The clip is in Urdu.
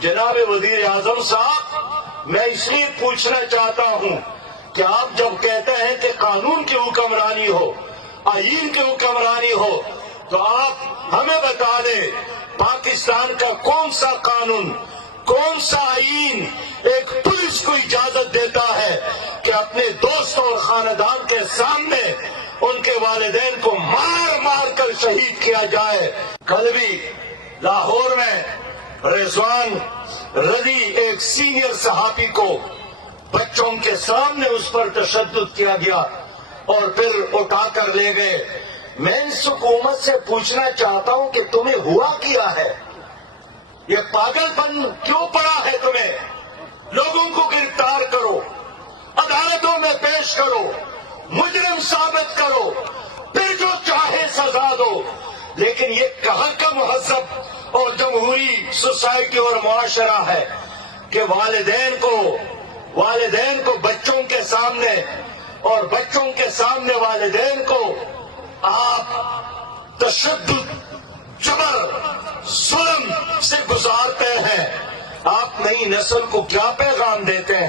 جناب وزیر اعظم صاحب، میں اس لیے پوچھنا چاہتا ہوں کہ آپ جب کہتے ہیں کہ قانون کی حکمرانی ہو، آئین کی حکمرانی ہو، تو آپ ہمیں بتا دیں پاکستان کا کون سا قانون، کون سا آئین ایک پولیس کو اجازت دیتا ہے کہ اپنے دوستوں اور خاندان کے سامنے ان کے والدین کو مار مار کر شہید کیا جائے؟ کل بھی لاہور میں رضوان رضی ایک سینئر صحافی کو بچوں کے سامنے اس پر تشدد کیا گیا اور پھر اٹھا کر لے گئے۔ میں اس حکومت سے پوچھنا چاہتا ہوں کہ تمہیں ہوا کیا ہے؟ یہ پاگل پن کیوں پڑا ہے تمہیں؟ لوگوں کو گرفتار کرو، عدالتوں میں پیش کرو، مجرم ثابت کرو، پھر جو چاہے سزا دو، لیکن یہ کہاں کا مہذب اور جمہوری سوسائٹی اور معاشرہ ہے کہ والدین کو بچوں کے سامنے اور بچوں کے سامنے والدین کو آپ تشدد، جبر، ظلم سے گزارتے ہیں؟ آپ نئی نسل کو کیا پیغام دیتے ہیں؟